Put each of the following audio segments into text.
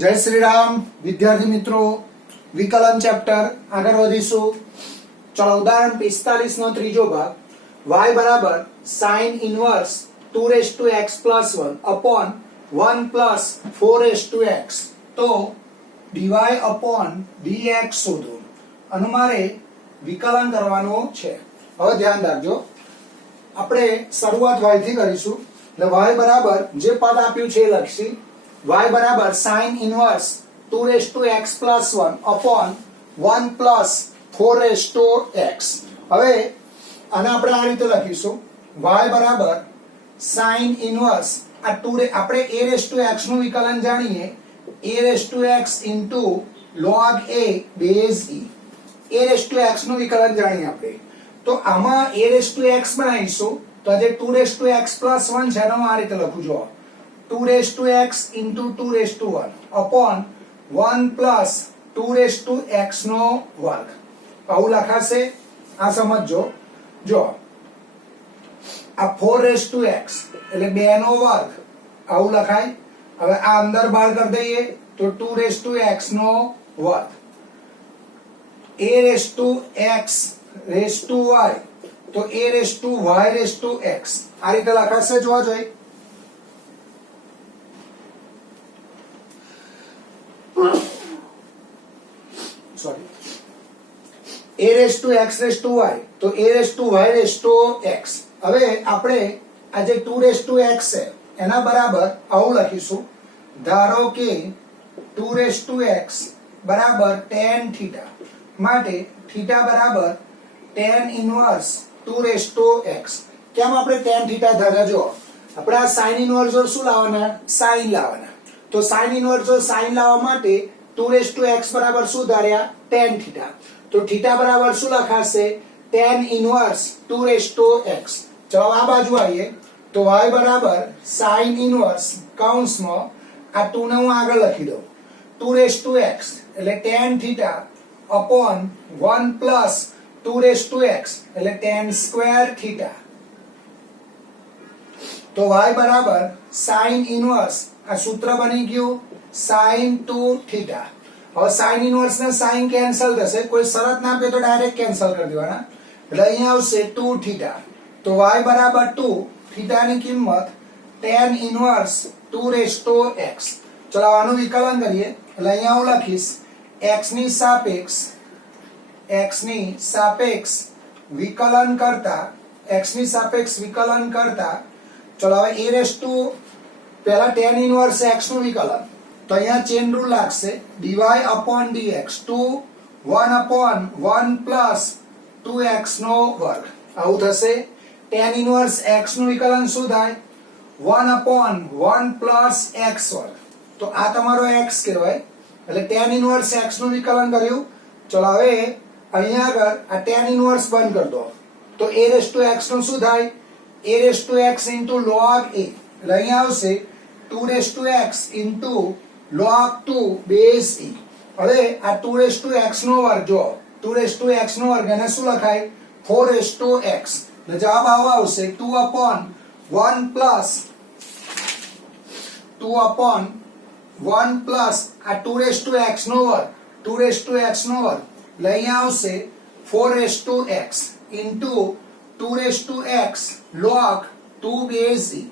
જય શ્રી રામ વિદ્યાર્થી મિત્રો, વિકલન ચેપ્ટર આગળ વધીશું. ચલો ઉદાહરણ 45 નો ત્રીજો ભાગ. y બરાબર sin inverse 2x plus 1 upon 1 plus 4x. તો dy upon dx શોધો. આનું મારે વિકલન કરવાનું છે. હવે ધ્યાન રાખજો, આપણે શરૂઆત y થી કરીશું. એટલે y બરાબર જે પદ આપ્યું છે એ લખી y બરાબર sin inverse 2x plus 1 upon 1 plus 4x. હવે આને આપણે આ રીતે લખીશું, y બરાબર sin ઇન્વર્સ આ 2 આપણે a⁻x નું વિકલન જાણીએ, a⁻x into log a base e. a⁻x નું વિકલન જાણીએ આપણે, તો આમાં a⁻x બનાવીશું. તો જે 2x plus 1 છે એનો આ રીતે લખું જો 2x into 2 upon 1 plus 2x નો વર્ગ. આવું લખાશે. આ સમજો જો આ 4x એટલે 2 નો વર્ગ આવું લખાય. હવે આ અંદર બહાર કરી દઈએ તો 2x નો વર્ગ, a⁻x y તો a⁻y⁻x આ રીતે લખાશે. જોવા જોઈએ a⁻x y તો a⁻y⁻x. હવે આપણે આ જે 2x છે એના બરાબર આવું લખીશું. ધારો કે 2x બરાબર tan થીટા, માટે થીટા બરાબર tan ઇન્વર્સ 2x. કેમ આપણે tan થીટા ધાર્યા? જો આપણે આ sin ઇન્વર્સ જોડ શું લાવવાના? sin લાવવાના. તો sin ઇન્વર્સ જોડ sin લાવવા માટે 2x બરાબર શું ધાર્યા? tan theta. તો થીટા બરાબર શું લખાશે? tan inverse 2x. ચલો આ બાજુ આવીએ તો y બરાબર sin ઇન્વર્સ કૌંસમાં આ 2 ને હું આગળ લખી દઉં 2x એટલે tan theta upon 1 plus 2x એટલે tan સ્ક્વેર થીટા. તો y બરાબર sin ઇન્વર્સ આ સૂત્ર બની ગયું sin 2 થીટા. હવે sin ઇન્વર્સ ને sin કેન્સલ થશે, કોઈ શરત ના આપે તો ડાયરેક્ટ કેન્સલ કરી દેવાના. એટલે અહીંયા આવશે 2 થીટા. તો y બરાબર 2 થીટા ની કિંમત tan ઇન્વર્સ 2x. ચલો આનું વિકલન કરીએ. એટલે અહીંયા હું લખીશ x ની સાપેક્ષ વિકલન કરતા ચલો હવે પહેલા tan ઇન્વર્સ x નું વિકલન, તો અહીંયા ચેન રૂલ લાગશે dy upon dx 1 upon 1 plus 2x નો વર્ગ. આવું થશે. tan ઇન્વર્સ x નું વિકલન શું થાય? 1 upon 1 plus x વર્ગ. તો આ તમારો x કહેવાય. એટલે tan ઇન્વર્સ x નું વિકલન કર્યું. ચલો હવે અહીંયા આગળ આ tan ઇન્વર્સ બંધ કરી દો તો a⁻x નું શું થાય? a⁻x into log a. એટલે અહીંયા આવશે 2x into log 2 base e. હવે આ 2x નો વર્ગ જો 2x નો વર્ગ એને શું લખાય? 4x. એટલે જવાબ આવો આવશે 2 upon 1 plus આ 2x નો વર્ગ એટલે અહીંયા આવશે 4x into 2x log 2 base e.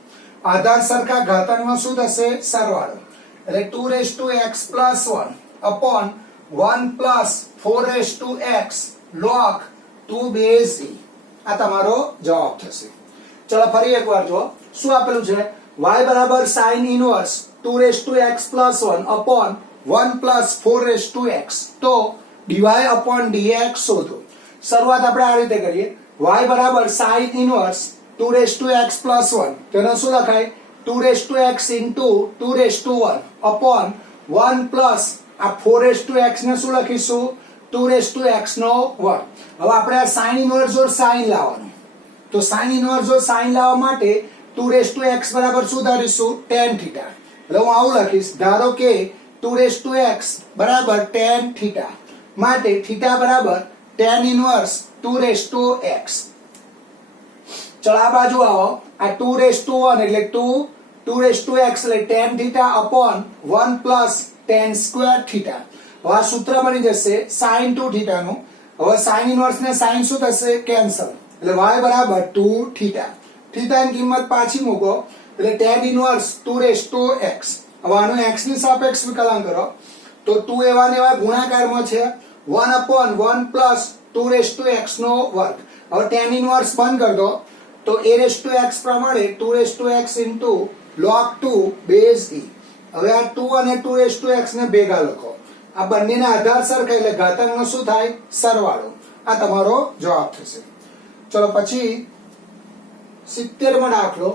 આધાર સરખા ઘાતાંકમાં શું થશે? સરવાળો. એટલે 2x plus 1 upon 1 plus 4x log 2 base e. આ તમારો જવાબ થશે. ચલો ફરી એકવાર જો શું આપેલું છે? y બરાબર sin inverse 2x plus 1 upon 1 plus 4x. તો dy upon dx શોધો. શરૂઆત આપણે આ રીતે કરીએ. y બરાબર sin ઇન્વર્સ 2x plus 1 તેનો શું લખાય? 2x into 2 upon 1 plus આ 4x ને શું લખીશું? 2x નો વર્ગ. હવે આપણે આ sin ઇન્વર્સ જોડ sin લાવવાનું, તો sin ઇન્વર્સ જોડ sin લાવવા માટે 2x બરાબર શું ધારીશું? tan theta. એટલે હું આવું લખીશ. ધારો કે 2x બરાબર tan થીટા, માટે થીટા બરાબર tan ઇન્વર્સ 2x. ચલો આ બાજુ આવો. આ 2 1 એટલે 2 2x એટલે tan theta upon 1 plus tan square theta. હવે આ સૂત્ર બની જશે sin 2 થીટા નું. હવે sin ઇનવર્સ ને sin શું થશે કેન્સલ, એટલે y બરાબર 2 થીટા. થીટા ની કિંમત પાછી મૂકો એટલે tan ઇનવર્સ 2 x. હવે આનો x ની સાપેક્ષ વિકલન કરો તો 2 એવા ને એવા ગુણાકારમાં છે 1/1 પ્લસ 2x નો વર્ગ. હવે tan ઇનવર્સ બંધ કરી દો તો a(x) પ્રમાણે 2x into log 2 base e. હવે આ 2 અને 2x ને ભેગા લખો. આ બંનેના આધાર સરખા એટલે ઘાતાંકનો શું થાય સરવાળો. આ તમારો જવાબ થશે. ચલો પછી 70 માં દાખલો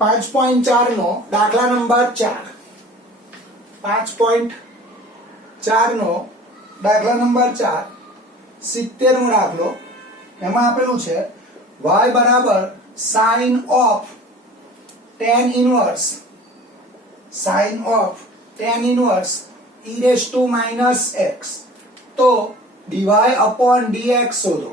5.4 નો દાખલા નંબર 4. 5.4 નો દાખલા નંબર 4 70 નો દાખલો. એમાં આપેલું છે y બરાબર sin of tan inverse e raised to minus x. તો dy upon dx શોધો.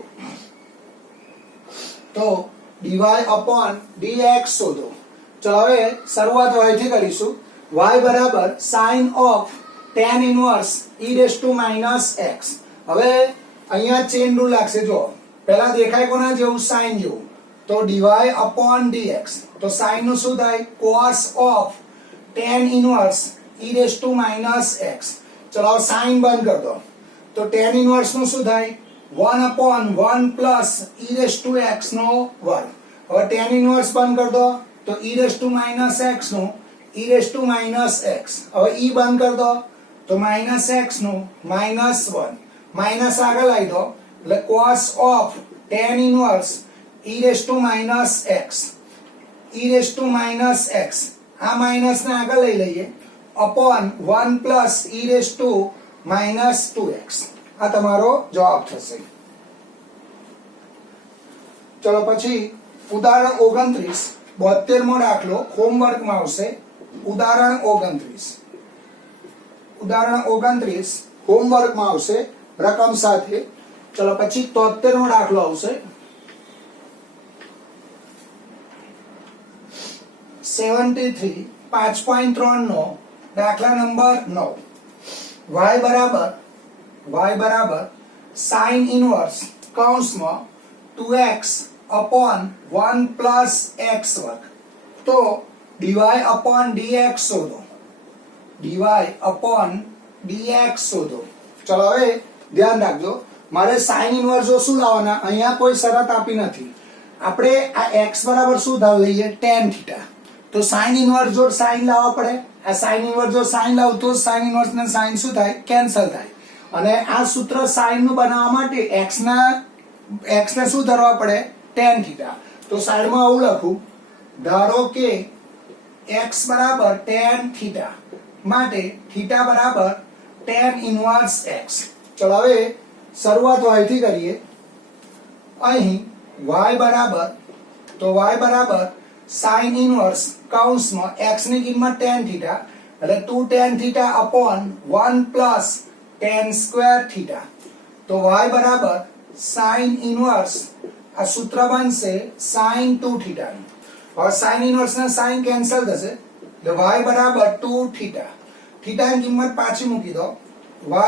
ચલો હવે શરૂઆત અહીંથી કરીશું. y બરાબર sin of tan inverse e raised to minus x. હવે અહીંયા ચેન રૂલ લાગશે. જો પહેલા દેખાય કોના જેવું sin જેવું, તો dy upon dx. તો sin નું શું થાય cos of tan inverse e raised to minus x. ચલો sin બંધ કરી દો તો tan inverse નું શું થાય 1/1 plus e raised to x નો વર્ગ. હવે tan inverse બંધ કરી દો તો e raised to minus x નું e raised to minus x. હવે e બંધ કરી દો તો minus x નું -1 માઈનસ આગળ આવી દો એટલે cos of tan inverse e raised to minus x. આ માઈનસ ને આગળ લઈ લઈએ upon 1 plus e raised to minus 2x. આ તમારો જવાબ થશે. ચલો પછી ઉદાહરણ 29 72 મો દાખલો હોમવર્ક માં આવશે. ઉદાહરણ 29 હોમવર્ક માં આવશે રકમ સાથે. ચલો પછી 73 નો દાખલો આવશે 73 5.3 નો દાખલા નંબર 9. y બરાબર sin inverse કૌંસમાં 2x upon 1 plus x વર્ગ. તો dy upon dx શોધો. ચલો હવે ધ્યાન રાખજો, મારે sin inverse શું લાવવાના, અહીંયા કોઈ શરત આપી નથી. આપણે આ x બરાબર શું ધાર લઈએ tan થીટા. તો sin inverse જો sin લાવવા પડે. આ sin inverse જો sin લાવ તો sin inverse ને sin શું થાય કેન્સલ થાય. અને આ સૂત્ર sin નું બનાવવા માટે x ને શું ધરવા પડે tan થીટા. તો સાઈડમાં આવું લખું, ધારો કે x બરાબર tan થીટા માટે થીટા બરાબર tan inverse x. ચલો હવે શરૂઆત અહીંથી કરીએ. અહીં y બરાબર sin inverse કૌંસમાં x ની કિંમત tan થીટા એટલે 2 tan theta upon 1 plus tan square theta. તો y બરાબર sin inverse આ સૂત્ર બનશે sin 2 થીટા. હવે sin inverse ના sin કેન્સલ થશે એટલે y બરાબર 2 થીટા. થીટા ની કિંમત પાછી મૂકી દો.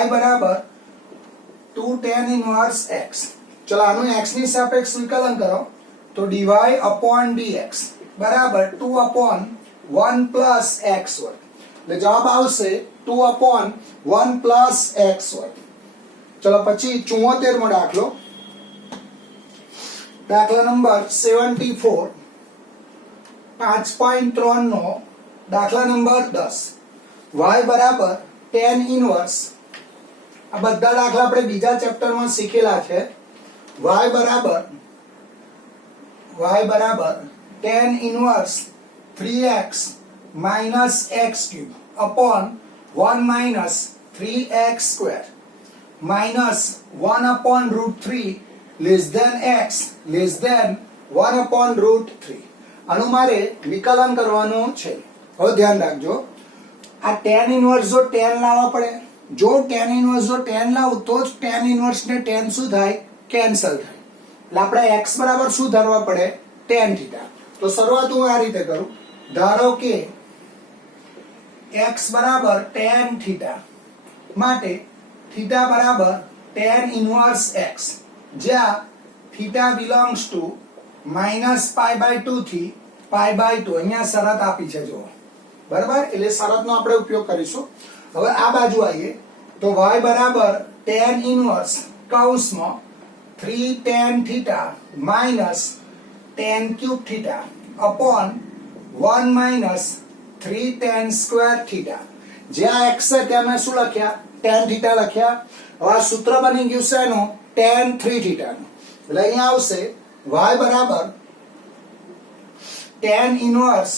y બરાબર 2 tan inverse x. ચલો આનું x ની સાપેક્ષ વિકલન કરો તો dy upon dx બરાબર 2/1 plus x વર્ગ. એટલે જવાબ આવશે 2/1 plus x વર્ગ. ચલો પછી 74 મો દાખલો દાખલા નંબર 74 5.3 નો દાખલા નંબર 10. y બરાબર tan inverse. આ બધા દાખલા આપણે બીજા ચેપ્ટરમાં શીખેલા છે. y બરાબર tan inverse 3x minus x cube upon 1 minus 3x square minus 1 upon root 3 less than x less than 1 upon root 3. આનું મારે વિકલન કરવાનું છે. હવે ધ્યાન રાખજો, આ tan inverse જો tan લાવવા પડે. જો tan inverse જો tan લાવું તો જ tan inverse ને tan શું થાય કેન્સલ થાય. એટલે આપણે x બરાબર શું ધરવા પડે tan થીટા. તો શરૂઆત હું આ રીતે કરું, ધારો કે x બરાબર tan થીટા માટે થીટા બરાબર tan ઇન્વર્સ x, જ્યાં થીટા બિલોંગ્સ ટુ -π/2 થી π/2. અહીંયા શરત આપી છે જો, બરાબર, એટલે શરતનો આપણે ઉપયોગ કરીશું. હવે આ બાજુ આવીએ તો y બરાબર tan ઇન્વર્સ કૌંસમાં 3 tan theta minus tan cube theta upon 1 minus 3 tan square theta. જ્યાં x છે ત્યાં મેં શું લખ્યા? tan થીટા લખ્યા. હવે આ સૂત્ર બની ગયું છે એનું tan 3 થીટાનું. એટલે અહીંયા આવશે y બરાબર tan ઇન્વર્સ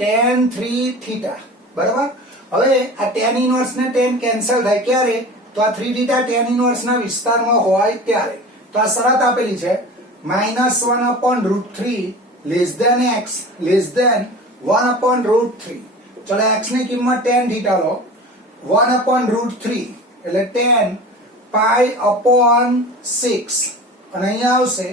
tan 3 થીટા, બરાબર. હવે આ tan ઇન્વર્સ ને tan કેન્સલ થાય ક્યારે? તો આ 3 થીટા tan ઇન્વર્સ ના વિસ્તારમાં હોય ત્યારે. તો આ શરત આપેલી છે -1/√3 less than x less than 1/√3. ચલો x ની કિંમત tan થીટા લો, 1/√3 એટલે tan π/6 અને અહીંયા આવશે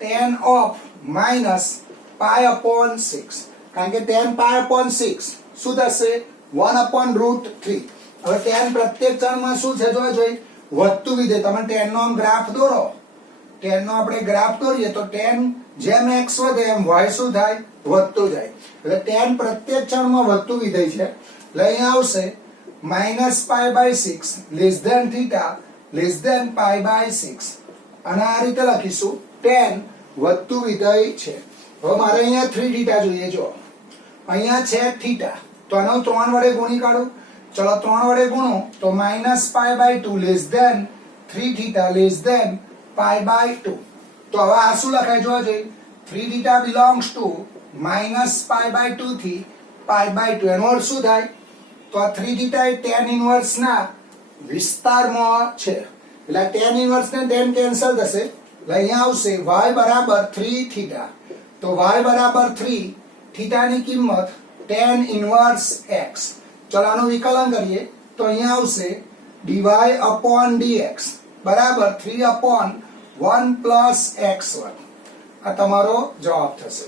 tan ઓફ -π/6, કારણ કે tan π/6 શું થશે? 1/√3. હવે tan પ્રત્યેક ચલમાં શું છે જોવા જોઈએ? વધતું વિધેય. તમે tan નો આમ ગ્રાફ દોરો, tan નો આપણે ગ્રાફ દોરીએ તો tan જેમ x વધે એમ y શું થાય? વધતું જાય. એટલે tan પ્રત્યેક ચલમાં વધતું વિધેય છે. એટલે અહીંયા આવશે -π/6 less than theta less than π/6 અને આ રીતે લખીશું tan વધતું વિધેય છે. હવે મારે અહીંયા 3 થીટા જોઈએ. જો અહીંયા છે થીટા, તો આનો 3 વડે ગુણી કાઢું. ચલો 3 વડે ગુણો તો -π/2 less than 3 theta less than π/2. તો હવે આ શું લખાય જોવા જોઈએ? 3 થીટા બિલોંગ્સ ટુ -π/2 થી π/2. એનો અર્થ શું થાય? તો આ 3 થીટા એ tan ઇન્વર્સ ના વિસ્તારમાં છે. એટલે tan ઇન્વર્સ ને tan કેન્સલ થશે. એટલે અહીંયા આવશે y બરાબર 3 થીટા. તો y બરાબર 3 થીટાની કિંમત tan ઇન્વર્સ x. ચલો આનું વિકલન કરીએ તો અહીંયા આવશે dy/dx બરાબર 3/1 પ્લસ x1. આ તમારો જવાબ થશે.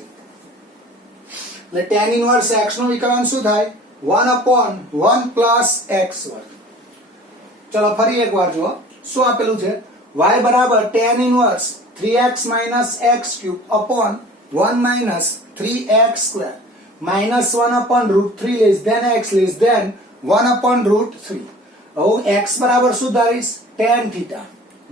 એટલે tan ઇન્વર્સ x નું વિકલન શું થાય? 1/1 પ્લસ x1. ચલો ફરી એકવાર જુઓ શું આપેલું છે? y બરાબર tan inverse 3x - x³ upon 1 minus 3x² -1/√3 less than x less than 1/√3. હવે x બરાબર શું ધારીશ? tan theta.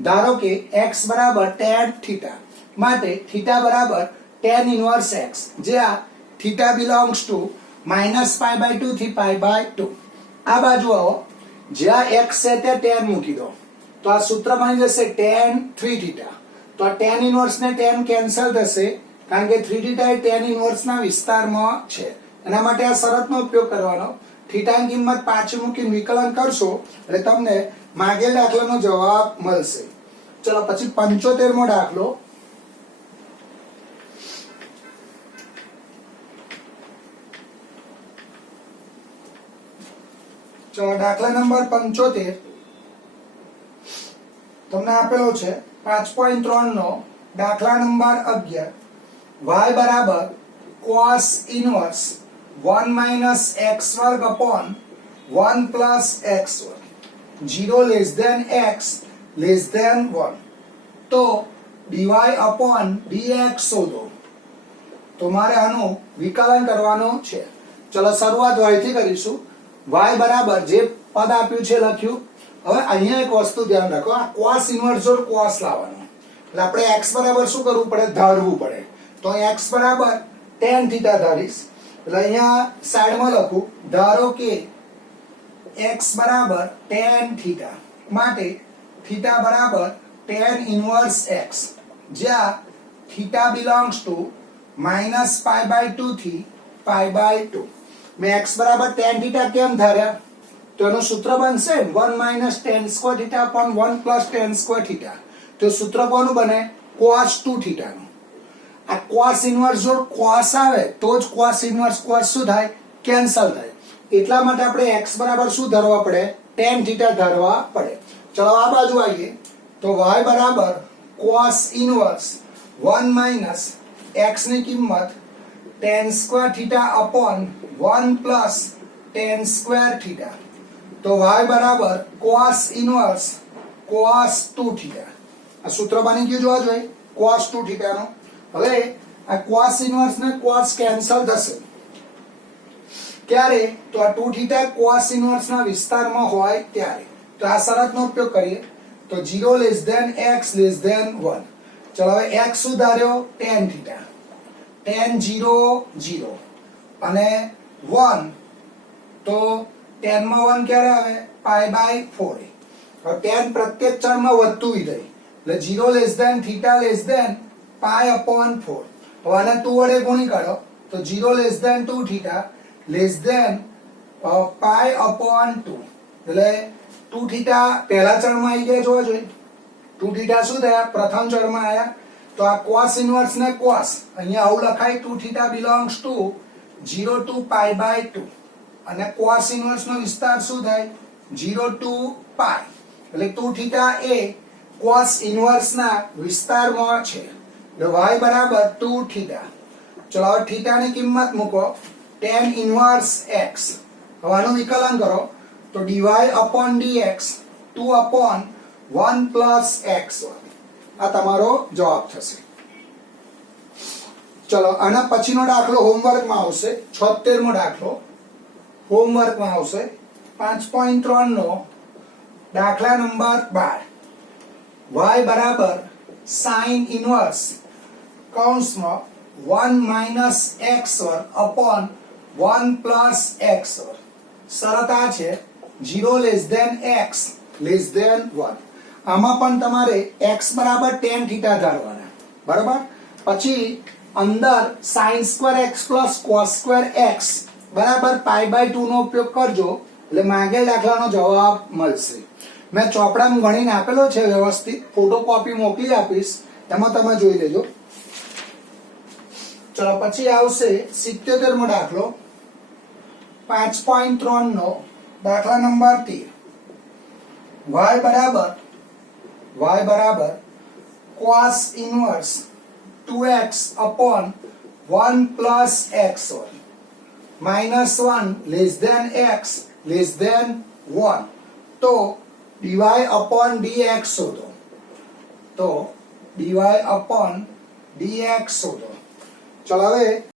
ધારો કે x બરાબર tan થીટા માટે થીટા બરાબર tan ઇન્વર્સ x, જ્યાં થીટા બિલોંગ્સ ટુ -π/2 થી π/2. આ બાજુ આવો, જ્યાં x છે તે tan મૂકી દો તો આ સૂત્ર બની જશે tan 3 થીટા. તો આ tan ઇન્વર્સ ને tan કેન્સલ થશે, કારણ કે 3 થીટા એ tan ઇન્વર્સ ના વિસ્તારમાં છે. એના માટે આ શરતનો ઉપયોગ કરવાનો. થીટાની કિંમત પાછી મૂકીને વિકલન કરશો એટલે તમને માગેલ દાખલાનો જવાબ મળશે. ચલો પછી 75મો દાખલો. ચલો દાખલા નંબર 75 તમને આપેલો છે 5.3 નો દાખલા નંબર 11. y બરાબર cos inverse 1 minus x² upon 1 plus x², 0 less than x less than 1. તો dy/dx શોધો. તો મારે આનું વિકલન કરવાનું છે. ચલો શરૂઆત y થી કરીશું. y બરાબર જે પદ આપ્યું છે લખ્યું. હવે અહીંયા એક વસ્તુ ધ્યાન રાખો, આ cos ઇન્વર્સ જોડ cos લાવવાનો. એટલે આપણે x બરાબર શું કરવું પડે? ધારવું પડે. તો x બરાબર tan થીટા ધારીશ. એટલે અહીંયા સાઈડમાં લખું, ધારો કે x બરાબર tan થીટા માટે થીટા બરાબર tan ઇન્વર્સ x, જ્યાં થીટા બિલોંગ્સ ટુ -π/2 થી π/2. મેં x બરાબર tan થીટા કેમ ધાર્યા? તો એનું સૂત્ર બનશે 1 minus tan square theta upon 1 plus tan square theta. તો સૂત્ર કોનું બને? cos 2 થીટાનું. આ cos ઇન્વર્સ જોડ cos આવે તો જ cos ઇન્વર્સ cos શું થાય? કેન્સલ થાય. એટલા માટે આપણે x બરાબર શું ધારવા પડે? tan થીટા ધારવા પડે. ચલો આ બાજુ આવીએ તો y બરાબર cos ઇન્વર્સ 1 માઇનસ x ની કિંમત tan square theta upon 1 plus tan square theta. તો y બરાબર cos ઇનવર્સ cos 2 થીટા. આ સૂત્ર બની ગયું જોવા જોઈએ cos 2 થીટા નો. હવે આ cos ઇનવર્સ ને cos કેન્સલ થશે ક્યારે? તો આ 2 થીટા cos ઇનવર્સ ના વિસ્તારમાં હોય ત્યારે. તો આ શરતનો ઉપયોગ કરીએ તો 0 less than x less than 1. ચલો હવે x શું ધાર્યો? tan theta. tan 0 0 અને 1 તો tan માં 1 ક્યારે આવે? Pi by 4. હવે tan પ્રત્યેક ચલમાં વધતું વિધેય એટલે 0 less than theta less than pi upon 4. હવે આને 2 વડે ગુણી કાઢો તો 0 less than 2 theta less than pi upon 2. એટલે 2 થીટા પહેલા ચલમાં આવી ગયા જોવા જોઈએ. 2 થીટા શું થયા? પ્રથમ ચલમાં આયા. તો આ cos ઇનવર્સ ને cos અહીંયા આવું લખાય 2 theta belongs to 0 to pi by 2 અને cos ઇનવર્સ નો વિસ્તાર શું થાય? 0 ટુ પાઈ. એટલે 2 થીટા એ cos ઇનવર્સ ના વિસ્તારમાં છે. એટલે y બરાબર 2 થીટા. ચલો હવે થીટા ની કિંમત મૂકો tan ઇનવર્સ x. હવે આનું વિકલન કરો તો dy upon dx 2 upon 1 plus x. આ તમારો જવાબ થશે. ચલો આના પછીનો દાખલો હોમવર્કમાં આવશે. 76મો દાખલો હોમવર્કમાં આવશે. 5.3 નો દાખલા નંબર 12. y બરાબર sin ઇનવર્સ કૌંસમાં 1 minus x વર્ગ upon 1 plus x વર્ગ. શરત આ છે 0 less than x less than 1. આમાં પણ તમારે x બરાબર tan થીટા ધારવાના. બરાબર? પછી અંદર sin square x plus cos square x બરાબર પાઈ બાય 2 નો ઉપયોગ કરજો એટલે માંગેલ દાખલાનો જવાબ મળશે. મેં ચોપડામાં ગણીને આપેલો છે વ્યવસ્થિત. ફોટોકોપી મોકલી આપીશ એમાં તમે જોઈ લેજો. ચલો પછી આવશે 77મો દાખલો 5.3 નો દાખલા નંબર 13. y બરાબર cos inverse 2x upon 1 plus x minus 1 less than x less than 1. તો dy upon dx શોધો. તો dy upon dx શોધો. ચલો હવે